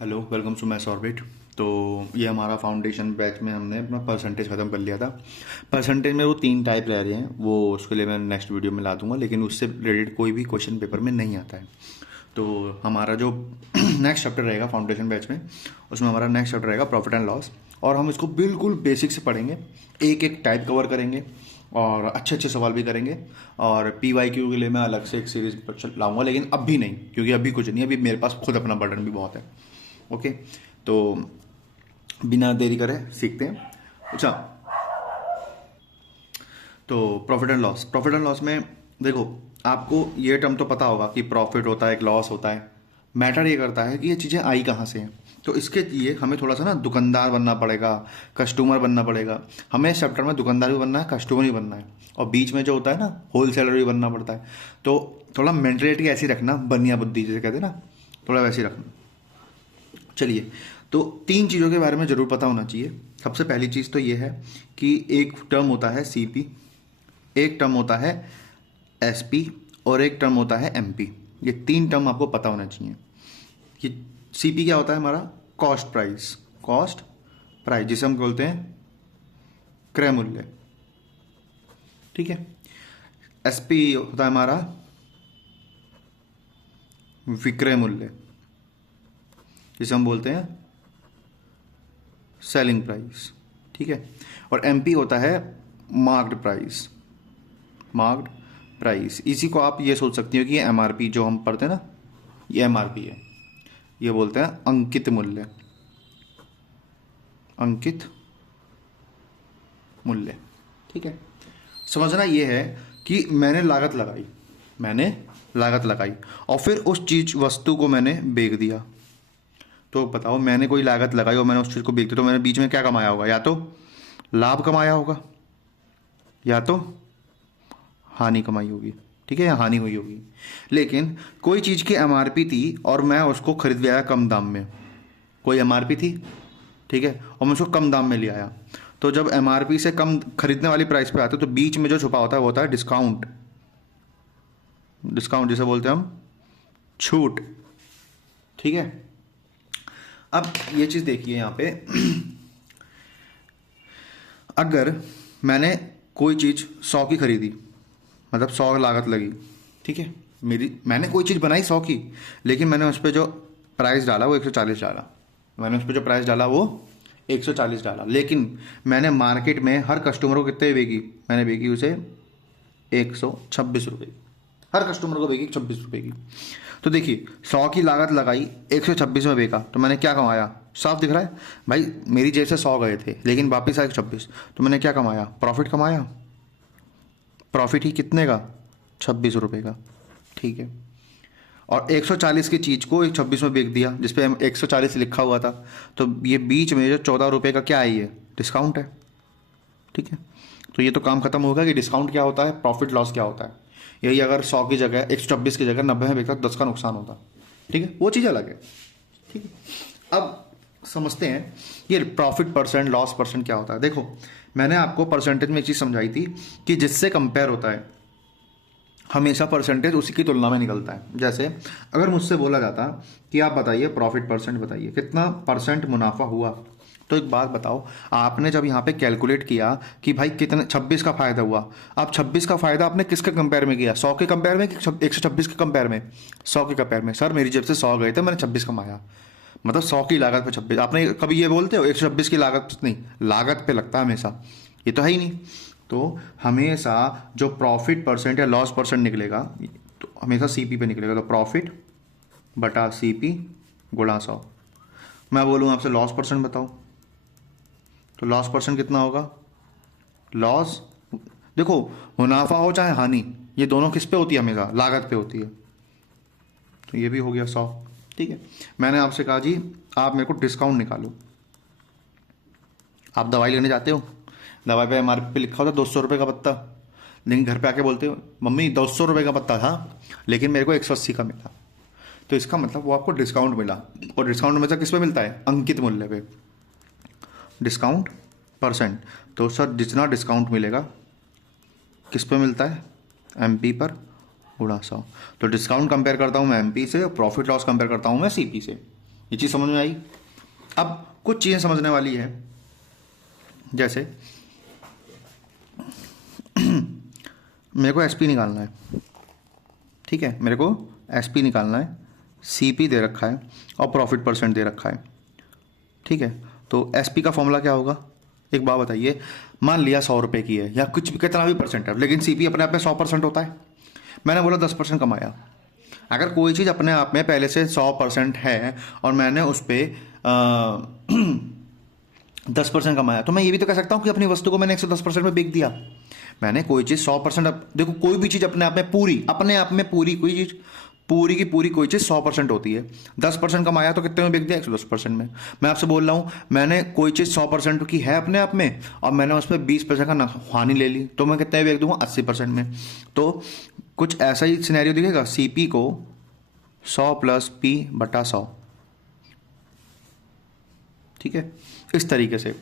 Hello, welcome to maths orbit. तो ये हमारा फाउंडेशन बैच में हमने अपना परसेंटेज ख़त्म कर लिया था। परसेंटेज में वो 3 टाइप रह रहे हैं, वो उसके लिए मैं नेक्स्ट वीडियो में ला दूंगा, लेकिन उससे रिलेटेड कोई भी क्वेश्चन पेपर में नहीं आता है। तो हमारा जो नेक्स्ट चैप्टर रहेगा फाउंडेशन बैच में, उसमें हमारा नेक्स्ट चैप्टर रहेगा प्रॉफिट एंड लॉस, और हम इसको बिल्कुल बेसिक से पढ़ेंगे, एक एक टाइप कवर करेंगे और अच्छे अच्छे सवाल भी करेंगे। और PYQ के लिए मैं अलग से एक सीरीज लाऊंगा, लेकिन अभी नहीं, क्योंकि अभी कुछ नहीं, अभी मेरे पास खुद अपना बर्डन भी बहुत है। ओके, तो बिना देरी करे सीखते हैं। अच्छा, तो प्रॉफिट एंड लॉस में देखो, आपको ये टर्म तो पता होगा कि प्रॉफिट होता है, एक लॉस होता है। मैटर ये करता है कि ये चीज़ें आई कहाँ से हैं। तो इसके लिए हमें थोड़ा सा ना दुकानदार बनना पड़ेगा, कस्टमर बनना पड़ेगा। हमें इस चैप्टर में दुकानदार भी बनना है, कस्टमर भी बनना है, और बीच में जो होता है ना, होल सेलर भी बनना पड़ता है। तो थोड़ा मेंटलिटी ऐसी रखना, बनिया बुद्धि जैसे कहते हैं ना, थोड़ा वैसे ही रखना। चलिए, तो 3 चीज़ों के बारे में ज़रूर पता होना चाहिए। सबसे पहली चीज़ तो ये है कि एक टर्म होता है CP, एक टर्म होता है SP, और एक टर्म होता है MP। ये 3 टर्म आपको पता होना चाहिए। कि CP क्या होता है हमारा? कॉस्ट प्राइस, जिसे हम बोलते हैं क्रय मूल्य। ठीक है। SP होता है हमारा विक्रय मूल्य, जिसे हम बोलते हैं सेलिंग प्राइस। ठीक है। और MP होता है मार्क्ड प्राइस। इसी को आप ये सोच सकती हो कि ये MRP जो हम पढ़ते हैं ना, ये MRP है। ये बोलते हैं अंकित मूल्य। ठीक है। समझना ये है कि मैंने लागत लगाई और फिर उस चीज़ वस्तु को मैंने बेच दिया। तो बताओ, मैंने कोई लागत लगाई और मैंने उस चीज़ को बेच दिया, तो मैंने बीच में क्या कमाया होगा? या तो लाभ कमाया होगा, या तो हानि कमाई होगी। ठीक है, या हानि हुई होगी। लेकिन कोई चीज़ की MRP थी और मैं उसको खरीद लिया कम दाम में। कोई MRP थी, ठीक है, और मैं उसको कम दाम में ले आया। तो जब MRP से कम खरीदने वाली प्राइस पे आते, तो बीच में जो छुपा होता है वो होता है डिस्काउंट जिसे बोलते हैं हम छूट। ठीक है। अब ये चीज़ देखिए यहाँ पे अगर मैंने कोई चीज़ 100 की खरीदी, मतलब 100 लागत लगी, ठीक है, मैंने कोई चीज़ बनाई 100 की, लेकिन मैंने उस पर जो प्राइस डाला वो 140 डाला। लेकिन मैंने मार्केट में हर कस्टमर को कितने बेची? मैंने बेची उसे 126 रुपये। हर कस्टमर को बेची 26 रुपये की। तो देखिए, 100 की लागत लगाई, 126 में बेचा, तो मैंने क्या कमाया? साफ दिख रहा है भाई, मेरी जेब से 100 गए थे, लेकिन वापिस आए 126, तो मैंने क्या कमाया? प्रॉफिट कमाया। प्रॉफिट ही कितने का? 26 रुपये का। ठीक है। और 140 की चीज़ को 126 में बेच दिया, जिसपे 140 लिखा हुआ था। तो ये बीच में जो 14 रुपये का क्या है, ये डिस्काउंट है। ठीक है। तो ये तो काम खत्म होगा कि डिस्काउंट क्या होता है, प्रॉफिट लॉस क्या होता है। यही अगर 100 की जगह 126 की जगह 90 में बेचता, 10 का नुकसान होता। ठीक है, वो चीज़ अलग है। ठीक है। अब समझते हैं ये प्रॉफिट परसेंट, लॉस परसेंट क्या होता है। देखो, मैंने आपको परसेंटेज में एक चीज़ समझाई थी कि जिससे कंपेयर होता है हमेशा परसेंटेज उसी की तुलना में निकलता है। जैसे अगर मुझसे बोला जाता कि आप बताइए प्रॉफिट परसेंट बताइए, कितना परसेंट मुनाफा हुआ, तो एक बात बताओ, आपने जब यहाँ पे कैलकुलेट किया कि भाई कितने 26 का फायदा हुआ, आप 26 का फायदा आपने किसके कंपेयर में किया? 100 के कंपेयर में कि 126 के कंपेयर में? 100 के कंपेयर में। सर, मेरी जेब से 100 गए थे, मैंने 26 कमाया, मतलब 100 की लागत पे 26। आपने कभी ये बोलते हो 126 की लागत नहीं, लागत पे लगता है हमेशा, ये तो है ही नहीं। तो हमेशा जो प्रॉफिट परसेंट या लॉस परसेंट निकलेगा, तो हमेशा CP पे निकलेगा। तो प्रॉफिट बटा CP गुणा 100। मैं बोलूँ आपसे लॉस परसेंट बताओ, तो लॉस परसेंट कितना होगा? लॉस, देखो, मुनाफा हो चाहे हानि, ये दोनों किस पे होती है? हमेशा लागत पे होती है। तो ये भी हो गया 100। ठीक है। मैंने आपसे कहा जी, आप मेरे को डिस्काउंट निकालो। आप दवाई लेने जाते हो, दवाई पे MRP पे लिखा होता 200 रुपये का पत्ता, लेकिन घर पे आके बोलते हो मम्मी 200 रुपये का पत्ता था, लेकिन मेरे को 180 का मिला। तो इसका मतलब वो आपको डिस्काउंट मिला। और डिस्काउंट हमेशा किस पे मिलता है? अंकित मूल्य पे। डिस्काउंट परसेंट, तो सर जितना डिस्काउंट मिलेगा किस पे मिलता है? MP पर गुणा 100। तो डिस्काउंट कंपेयर करता हूँ मैं MP से, और प्रॉफिट लॉस कंपेयर करता हूँ मैं CP से। ये चीज़ समझ में आई। अब कुछ चीज़ें समझने वाली है, जैसे मेरे को एसपी निकालना है, ठीक है, मेरे को एसपी निकालना है, सीपी दे रखा है और प्रॉफिट परसेंट दे रखा है, ठीक है। तो एसपी का फॉर्मूला क्या होगा, एक बात बताइए, मान लिया 100 रुपये की है या कुछ भी कितना भी परसेंट है, लेकिन सीपी अपने आप में 100% होता है। मैंने बोला 10% कमाया। अगर कोई चीज़ अपने आप में पहले से 100% है और मैंने उस पर 10% कमाया, तो मैं ये भी तो कह सकता हूँ कि अपनी वस्तु को मैंने 110% में बेच दिया। मैंने कोई चीज़ 100%, देखो कोई भी चीज़ अपने आप में पूरी, अपने आप में पूरी कोई चीज़ पूरी की पूरी कोई चीज़ 100% होती है। 10% कमाया तो कितने में बेच दिया, 110% में। मैं आपसे बोल रहा हूँ मैंने कोई चीज़ 100% की है अपने आप में और मैंने उसमें 20% का हानि ले ली, तो मैं कितने में बेच दूंगा, 80% में। तो कुछ ऐसा ही सिनेरियो दिखेगा, सीपी को 100 + P/100, ठीक है। इस तरीके से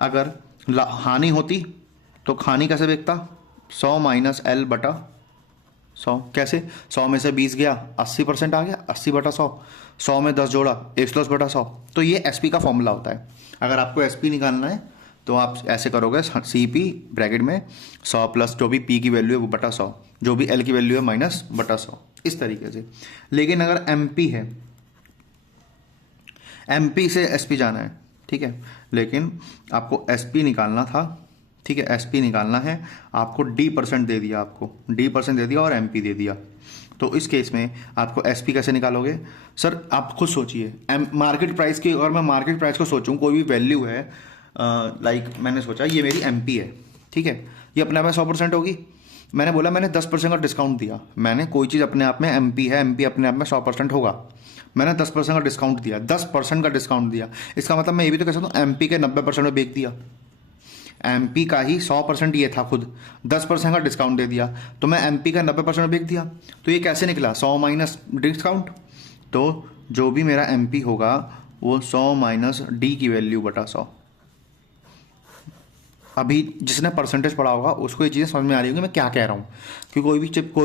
अगर हानि होती तो हानि कैसे बेचता, 100 - L/100। कैसे, 100 में से 20 गया, 80% आ गया, 80/100। 100 में 10 जोड़ा, 110/100। तो ये एसपी का फॉर्मूला होता है। अगर आपको एसपी निकालना है तो आप ऐसे करोगे, सीपी ब्रैकेट में 100 प्लस जो भी पी की वैल्यू है वो बटा 100, जो भी एल की वैल्यू है माइनस बटा 100, इस तरीके से। लेकिन अगर एमपी है, एमपी से एसपी जाना है, ठीक है, लेकिन आपको एसपी निकालना था, ठीक है, एसपी निकालना है, आपको D% दे दिया, आपको D% दे दिया और एमपी दे दिया। तो इस केस में आपको एसपी कैसे निकालोगे सर, आप खुद सोचिए। मार्केट प्राइस की, अगर मैं मार्केट प्राइस को सोचूं, कोई भी वैल्यू है, लाइक मैंने सोचा ये मेरी एमपी है, ठीक है, ये अपने आप में 100% होगी। मैंने बोला मैंने 10% का डिस्काउंट दिया, मैंने कोई चीज़ अपने आप में एमपी है, एमपी अपने आप में 100% होगा, मैंने 10% का डिस्काउंट दिया, 10% का डिस्काउंट दिया, इसका मतलब मैं ये भी तो कह सकता हूँ एमपी के 90% में बेच दिया। एमपी का ही 100% ये था खुद, 10% का डिस्काउंट दे दिया, तो मैं एमपी का 90% में बेच दिया। तो ये कैसे निकला, 100 माइनस डिस्काउंट, तो जो भी मेरा एमपी होगा वो 100 माइनस डी की वैल्यू बटा 100। अभी जिसने परसेंटेज पढ़ा होगा उसको ये चीज़ें समझ में आ रही होगी मैं क्या कह रहा हूँ, कि कोई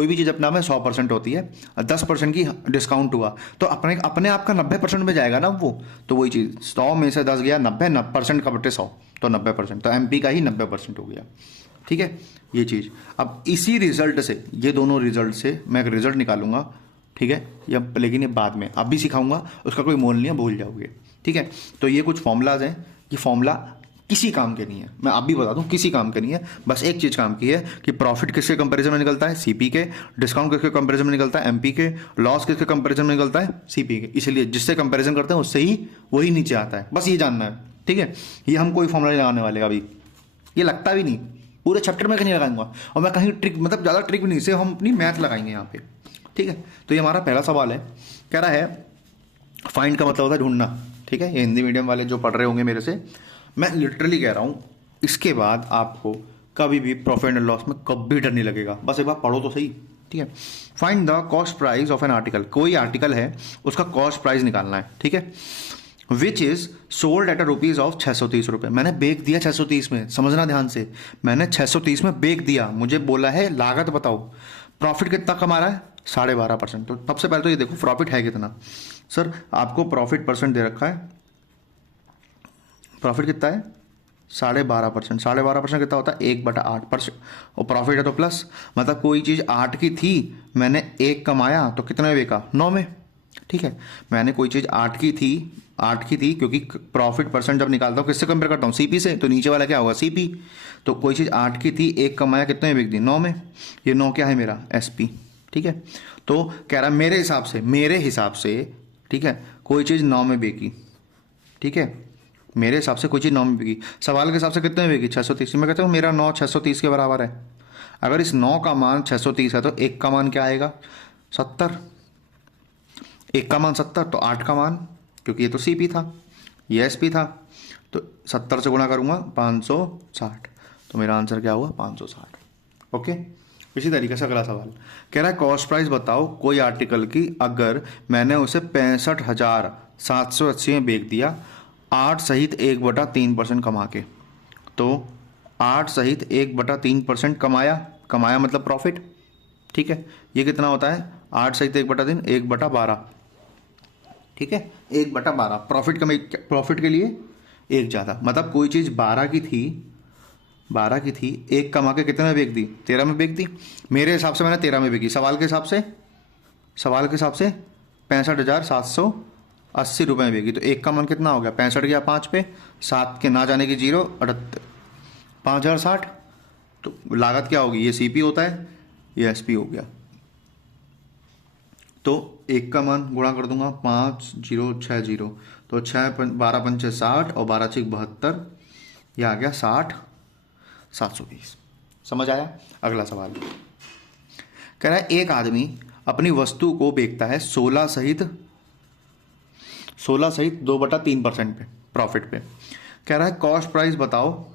भी चीज़ अपना में 100% होती है, 10% की डिस्काउंट हुआ तो अपने आप का 90% में जाएगा ना वो। तो वही चीज़ 100 में से 10 गया 90% का बटे 100, तो 90%, तो एमपी का ही 90% हो गया, ठीक है, ये चीज़। अब इसी रिजल्ट से, ये दोनों रिजल्ट से मैं एक रिजल्ट निकालूंगा, ठीक है, या लेकिन ये बाद में, अब भी सिखाऊंगा, उसका कोई मोल नहीं है, भूल जाओगे, ठीक है। तो ये कुछ फॉर्मूलाज हैं, ये फॉर्मूला किसी काम के नहीं है, मैं आप भी बता दूं किसी काम के नहीं है, बस एक चीज़ काम की है कि प्रॉफिट किसके कंपैरिजन में निकलता है, सीपी के, डिस्काउंट किसके कंपैरिजन में निकलता है, एमपी के, लॉस किसके कंपैरिजन में निकलता है, सीपी के। इसलिए जिससे कंपैरिजन करते हैं उससे ही वही नीचे आता है, बस ये जानना है, ठीक है। ये हम कोई फॉर्मूला नहीं लगाने वाले अभी, ये लगता भी नहीं, पूरे चैप्टर में कहीं लगाऊंगा, और मैं कहीं ट्रिक, मतलब ज़्यादा ट्रिक भी नहीं, सिर्फ हम अपनी मैथ लगाएंगे यहाँ पे, ठीक है। तो ये हमारा पहला सवाल है, कह रहा है फाइंड का मतलब होता है ढूंढना, ठीक है। ये हिंदी मीडियम वाले जो पढ़ रहे होंगे मेरे से, मैं लिटरली कह रहा हूँ, इसके बाद आपको कभी भी प्रॉफिट एंड लॉस में कभी डर नहीं लगेगा, बस एक बार पढ़ो तो सही, ठीक है। Find the cost price of an article, कोई आर्टिकल है उसका कॉस्ट प्राइस निकालना है, ठीक है, which is sold at rupees of 630 रुपये। मैंने बेच दिया 630 में, समझना ध्यान से, मैंने 630 में बेच दिया, मुझे बोला है लागत बताओ, प्रॉफिट कितना कमा रहा है, 12.5%। तो सबसे पहले तो ये देखो प्रॉफिट है कितना। सर आपको प्रॉफिट परसेंट दे रखा है, प्रॉफिट कितना है 12.5%, 12.5% कितना होता है 1/8%, और प्रॉफिट है तो प्लस, मतलब कोई चीज़ 8 की थी, मैंने 1 कमाया तो कितने में बेचा, 9 में, ठीक है। मैंने कोई चीज़ 8 की थी, क्योंकि प्रॉफिट परसेंट जब निकालता हूँ किससे कंपेयर करता हूँ, सीपी से, तो नीचे वाला क्या होगा, सीपी। तो कोई चीज़ 8 की थी, 1 कमाया, कितने में बेच दी, 9 में, ये 9 क्या है मेरा, एसपी, ठीक है। तो कह रहा मेरे हिसाब से, ठीक है, कोई चीज़ 9 में बेची, ठीक है, मेरे हिसाब से कोई चीज़ 9 में बिकी, सवाल के हिसाब से कितने में बिकी, 630। मैं कहता हूँ मेरा 9 630 के बराबर है। अगर इस 9 का मान 630 है तो 1 का मान क्या आएगा, 70, 1 का मान 70, तो 8 का मान, क्योंकि ये तो सीपी था, ये एसपी था, तो 70 से गुणा करूँगा 560, तो मेरा आंसर क्या हुआ, 560, ओके। इसी तरीके से अगला सवाल कह रहा है कॉस्ट प्राइस बताओ कोई आर्टिकल की, अगर मैंने उसे 65,780 में बेच दिया 8 सहित 1/3% कमा के। तो 8 सहित 1/3% कमाया मतलब प्रॉफिट, ठीक है। ये कितना होता है, 8 सहित 1/3, 1/12, ठीक है, 1/12 प्रॉफिट कम, प्रॉफिट के लिए एक ज़्यादा, मतलब कोई चीज़ 12 की थी, एक कमा के कितने में बेच दी, 13 में बेच दी। मेरे हिसाब से मैंने 13 में बेची, सवाल के हिसाब से 65,780 रुपये में बेची। तो एक का मन कितना हो गया, 65 गया 5 पे, 7 के ना जाने की 0, 78, 5,060। तो लागत क्या होगी, ये सीपी होता है, ये एसपी हो गया। तो एक का मान गुणा कर दूंगा 5060, तो 12 पंचे 60 और 12 6 72, ये आ गया 60,720। समझ आया। अगला सवाल कह रहा है एक आदमी अपनी वस्तु को बेचता है 16 सहित 2/3% पे, प्रॉफिट पे। कह रहा है कॉस्ट प्राइस बताओ।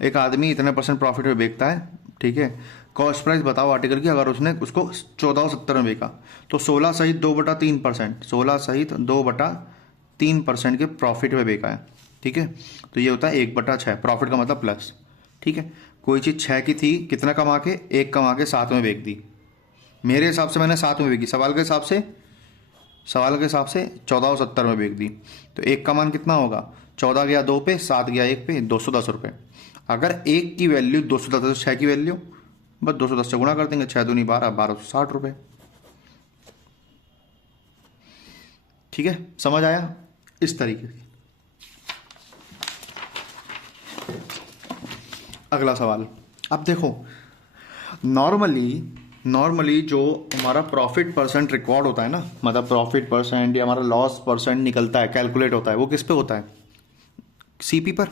एक आदमी इतने % प्रॉफिट पे बेचता है, ठीक है, कॉस्ट प्राइस बताओ आर्टिकल की, अगर उसने उसको 1470 में बेचा तो 16 सहित 2/3%, 16 सहित 2/3% के प्रॉफिट पे बेचा है, ठीक है। तो ये होता है 1/6, प्रॉफिट का मतलब प्लस, ठीक है। कोई चीज़ 6 की थी, कितना कमा के, 1 कमा के 7 में बेच दी। मेरे हिसाब से मैंने 7 में बेची, सवाल के हिसाब से 1470 में बेच दी। तो एक का मान कितना होगा, 14 गया 2 पे, 7 गया 1 पे, 210 रुपये। अगर एक की वैल्यू 210 है तो 6 की वैल्यू बस 210 से गुणा कर देंगे, 6 दूनी 12, 1260 रुपये। ठीक है, समझ आया। इस तरीके से। अगला सवाल, अब देखो नॉर्मली जो हमारा प्रॉफिट परसेंट रिकॉर्ड होता है ना, मतलब प्रॉफिट परसेंट या हमारा लॉस परसेंट निकलता है, कैलकुलेट होता है, वो किस पे होता है, सीपी पर,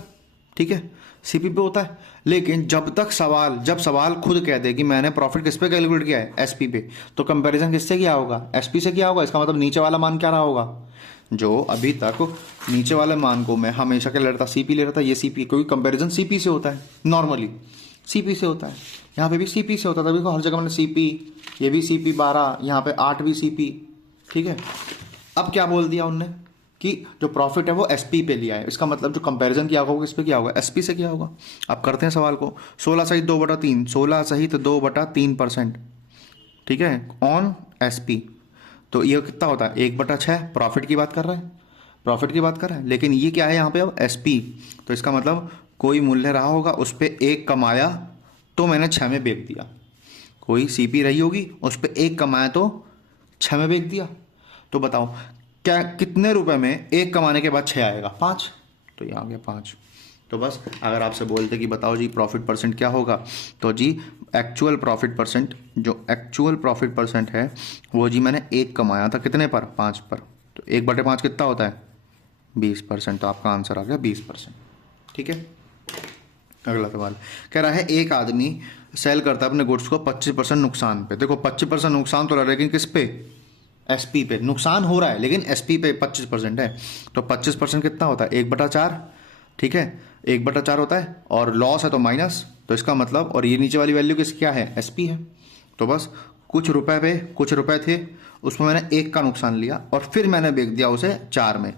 ठीक है, सीपी पे होता है। लेकिन जब सवाल खुद कह दे कि मैंने प्रॉफिट किस पे कैलकुलेट किया है, एसपी पे, तो कंपैरिजन किससे किया होगा, एसपी से किया होगा। इसका मतलब नीचे वाला मान क्या रहा होगा, जो अभी तक नीचे वाले मान को मैं हमेशा क्या ले रहा था, सीपी ले रहा था, ये सीपी, क्योंकि कंपैरिजन सीपी से होता है, नॉर्मली सीपी से होता है। यहाँ पे भी सीपी से होता था, देखो हर जगह मैंने सीपी, ये भी सीपी 12, यहाँ पे 8 भी सीपी, ठीक है। अब क्या बोल दिया उनने कि जो प्रॉफिट है वो एसपी पे लिया है, इसका मतलब जो कंपैरिजन किया होगा किस पे किया होगा, एसपी से किया होगा। अब करते हैं सवाल को, 16 सहित 2/3, 16 सहित 2/3%, ठीक है, ऑन एसपी। तो ये कितना होता है, 1/6, प्रॉफिट की बात कर रहा है, लेकिन ये क्या है यहाँ पे अब एसपी। तो इसका मतलब कोई मूल्य रहा होगा, उस पर 1 कमाया तो मैंने 6 में बेच दिया। कोई सीपी रही होगी, उस पर 1 कमाया तो 6 में बेच दिया। तो बताओ क्या, कितने रुपए में 1 कमाने के बाद 6 आएगा, 5। तो ये आ गया 5। तो बस अगर आपसे बोलते कि बताओ जी प्रॉफिट परसेंट क्या होगा, तो जी एक्चुअल प्रॉफिट परसेंट, जो एक्चुअल प्रॉफिट परसेंट है वो जी मैंने 1 कमाया था कितने पर, 5 पर। तो 1/5 कितना होता है, 20%। तो आपका आंसर आ गया 20%, ठीक है। अगला सवाल कह रहा है एक आदमी सेल करता है अपने गुड्स को 25% नुकसान पे। देखो 25% नुकसान तो रहा है, लेकिन किस पे, एसपी पे नुकसान हो रहा है, लेकिन एसपी पे 25% है। तो 25% कितना होता है, 1/4, ठीक है, 1/4 होता है, और लॉस है तो माइनस। तो इसका मतलब, और ये नीचे वाली वैल्यू किस क्या है, एसपी है। तो बस कुछ रुपए थे, उसमें मैंने 1 का नुकसान लिया और फिर मैंने बेच दिया उसे 4 में,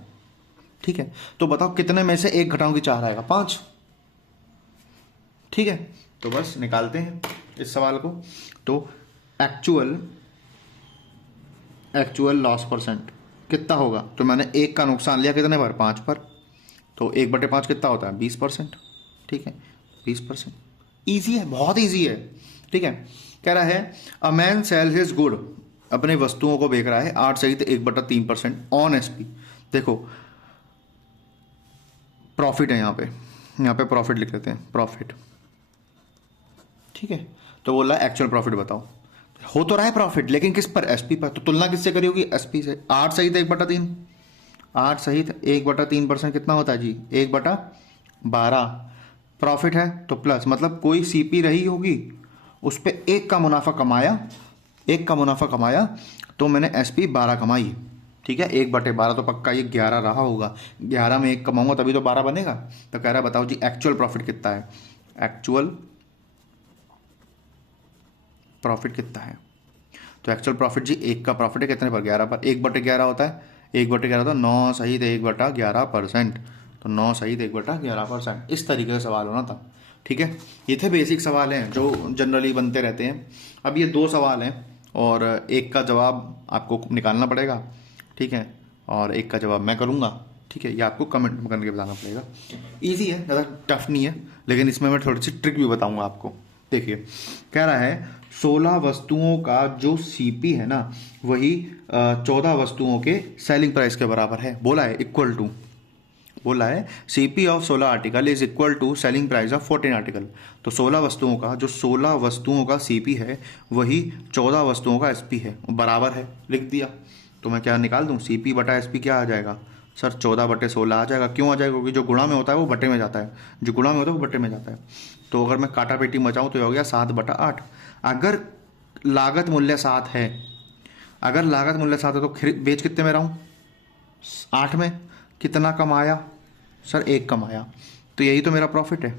ठीक है। तो बताओ कितने में से 1 घटाऊंगी 4 आएगा, 5, ठीक है। तो बस निकालते हैं इस सवाल को। तो एक्चुअल लॉस परसेंट कितना होगा, तो मैंने 1 का नुकसान लिया कितने पर, 5 पर। तो 1/5 कितना होता है, 20%, ठीक है, 20%। ईजी है, बहुत ईजी है, ठीक है। कह रहा है a man sell his good, अपने वस्तुओं को बेच रहा है 8 सहित 1/3% ऑन एसपी। देखो प्रॉफिट है, यहाँ पे प्रॉफिट लिख लेते हैं, प्रॉफिट, ठीक है। तो बोला एक्चुअल प्रॉफिट बताओ, हो तो रहा है प्रॉफिट, लेकिन किस पर, एसपी पर। तो तुलना किससे करी होगी, एसपी से। 8 सहित 1/3, 8 सहित 1/3% कितना होता है जी, 1/12। प्रॉफिट है तो प्लस, मतलब कोई सीपी रही होगी, उस पर 1 का मुनाफा कमाया, तो मैंने एसपी 12 कमाई, ठीक है। 1/12 तो पक्का ये 11 रहा होगा, 11 में 1 कमाऊंगा तभी तो 12 बनेगा। तो कह रहा है बताओ जी एक्चुअल प्रॉफिट कितना है, एक्चुअल प्रॉफिट कितना है। तो एक्चुअल प्रॉफिट जी 1 का प्रॉफिट है कितने पर, 11 पर। 1/11 होता है, 1/11 तो 9 सहित 1/11%। तो 9 सहित 1/11%। इस तरीके से सवाल होना था, ठीक है। ये थे बेसिक सवाल हैं जो जनरली बनते रहते हैं। अब ये 2 सवाल हैं और एक का जवाब आपको निकालना पड़ेगा, ठीक है। और एक का जवाब मैं करूँगा, ठीक है। ये आपको कमेंट में करके बताना पड़ेगा। ईजी है, ज़्यादा टफ नहीं है, लेकिन इसमें मैं थोड़ी सी ट्रिक भी बताऊँगा आपको। देखिए कह रहा है 16 वस्तुओं का जो सीपी है ना वही 14 वस्तुओं के सेलिंग प्राइस के बराबर है। बोला है इक्वल टू, बोला है CP of 16 article is equal to selling price of 14 article. तो 16 वस्तुओं का जो 16 वस्तुओं का सीपी है वही 14 वस्तुओं का एसपी है, बराबर है, लिख दिया। तो मैं क्या निकाल दूं, सीपी बटा एसपी क्या आ जाएगा सर, 14/16 आ जाएगा। क्यों आ जाएगा, क्योंकि जो गुणा में होता है वो बटे में जाता है, जो गुणा में होता है वो बटे में जाता है। तो अगर मैं काटा पेटी मचाऊँ तो ये हो गया 7/8। अगर लागत मूल्य 7 है, अगर लागत मूल्य 7 है तो बेच कितने में रहा हूँ, 8 में। कितना कमाया सर, 1 कमाया। तो यही तो मेरा प्रॉफिट है।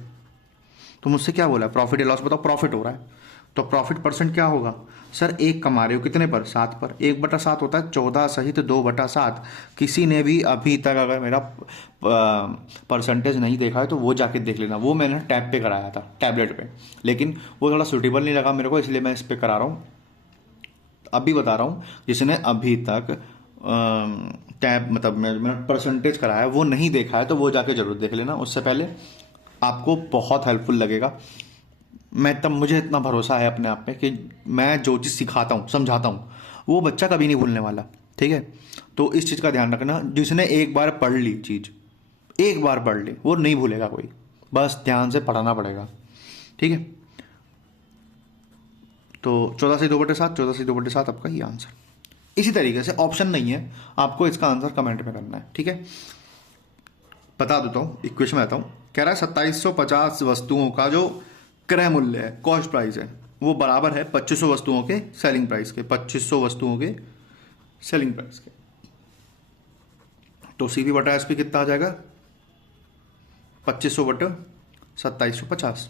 तो मुझसे क्या बोला, प्रॉफिट या लॉस बताओ, प्रॉफिट हो रहा है। तो प्रॉफिट परसेंट क्या होगा सर, 1 कमा रहे हो कितने पर, 7 पर। 1/7 होता है 14 सहित 2/7। किसी ने भी अभी तक अगर मेरा परसेंटेज नहीं देखा है तो वो जाके देख लेना, वो मैंने टैब पे कराया था, टैबलेट पे, लेकिन वो थोड़ा सूटेबल नहीं लगा मेरे को, इसलिए मैं इस पर करा रहा हूँ। अभी बता रहा हूँ, जिसने अभी तक टैब मतलब मैंने परसेंटेज कराया वो नहीं देखा है तो वो जाके जरूर देख लेना, उससे पहले आपको बहुत हेल्पफुल लगेगा। मुझे इतना भरोसा है अपने आप पे कि मैं जो चीज़ सिखाता हूँ समझाता हूँ वो बच्चा कभी नहीं भूलने वाला, ठीक है। तो इस चीज़ का ध्यान रखना, जिसने एक बार पढ़ ली चीज़, एक बार पढ़ ली, वो नहीं भूलेगा कोई, बस ध्यान से पढ़ाना पड़ेगा, ठीक है। तो 14 से 2/7, 14 से 2/7 आपका ये आंसर। इसी तरीके से ऑप्शन नहीं है, आपको इसका आंसर कमेंट में करना है, ठीक है। बता देता हूँ, इक्वेशन में आता हूँ। कह रहा है 2750 वस्तुओं का जो क्रय मूल्य है, कॉस्ट प्राइस है, वो बराबर है 2500 वस्तुओं के सेलिंग प्राइस के, 2500 वस्तुओं के सेलिंग प्राइस के। तो सीपी बटा एसपी कितना आ जाएगा, 2500 बटा 2750,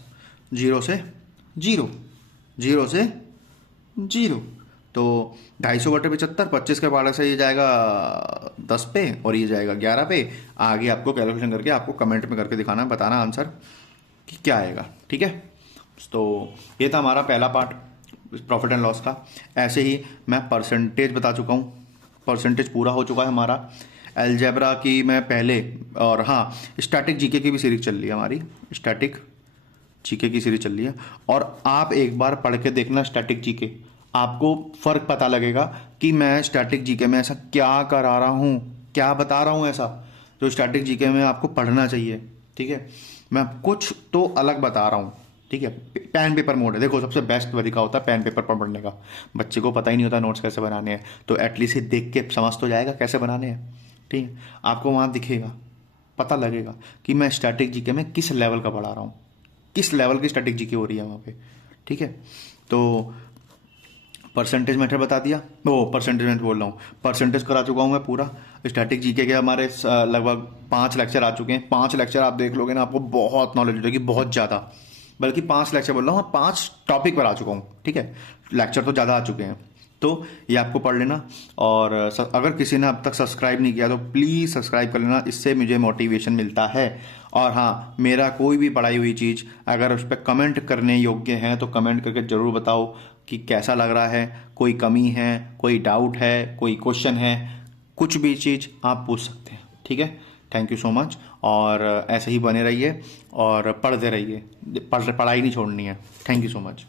0 से 0, 0 से 0। तो 250/75, 25 के पाड़े से ये जाएगा 10 पे और ये जाएगा 11 पे। आगे आपको कैलकुलेशन करके आपको कमेंट में करके दिखाना, बताना आंसर कि क्या आएगा, ठीक है। तो ये था हमारा पहला पार्ट प्रॉफिट एंड लॉस का। ऐसे ही मैं परसेंटेज बता चुका हूँ, परसेंटेज पूरा हो चुका है हमारा। अलजेब्रा की मैं पहले, और हाँ स्टैटिक जीके की भी सीरीज चल रही है हमारी, स्टैटिक जीके की सीरीज चल रही है। और आप एक बार पढ़ के देखना स्टैटिक जीके, आपको फ़र्क पता लगेगा कि मैं स्टैटिक जीके में ऐसा क्या करा रहा हूँ, क्या बता रहा हूँ ऐसा जो स्टैटिक जीके में आपको पढ़ना चाहिए, ठीक है। मैं कुछ तो अलग बता रहा हूँ, ठीक है। पेन पेपर मोड है, देखो सबसे बेस्ट तरीका होता है पेन पेपर पर पढ़ने का। बच्चे को पता ही नहीं होता नोट्स कैसे बनाने हैं, तो एटलीस्ट देख के समझ तो जाएगा कैसे बनाने हैं, ठीक है। आपको वहाँ दिखेगा, पता लगेगा कि मैं स्टैटिक जीके में किस लेवल का पढ़ा रहा हूँ, किस लेवल की स्टैटिक जीके हो रही है वहाँ पे, ठीक है। तो परसेंटेज मेथड बता दिया, वो परसेंटेज मेथड बोल रहा हूँ, परसेंटेज करा चुका हूँ मैं पूरा। स्टैटिक जीके के हमारे लगभग 5 लेक्चर आ चुके हैं। 5 लेक्चर आप देख लोगे ना, आपको बहुत नॉलेज हो जाएगी, बहुत ज़्यादा। बल्कि 5 लेक्चर बोल रहा हूँ, 5 टॉपिक पर आ चुका हूँ, ठीक है। लेक्चर तो ज़्यादा आ चुके हैं, तो ये आपको पढ़ लेना। और अगर किसी ने अब तक सब्सक्राइब नहीं किया तो प्लीज़ सब्सक्राइब कर लेना, इससे मुझे मोटिवेशन मिलता है। और हाँ, मेरा कोई भी पढ़ाई हुई चीज़ अगर उस पर कमेंट करने योग्य है तो कमेंट करके ज़रूर बताओ कि कैसा लग रहा है, कोई कमी है, कोई डाउट है, कोई क्वेश्चन है, कुछ भी चीज़ आप पूछ सकते हैं, ठीक है। थैंक यू सो मच, और ऐसे ही बने रहिए और पढ़ते रहिए, पढ़ाई नहीं छोड़नी है। Thank you so much.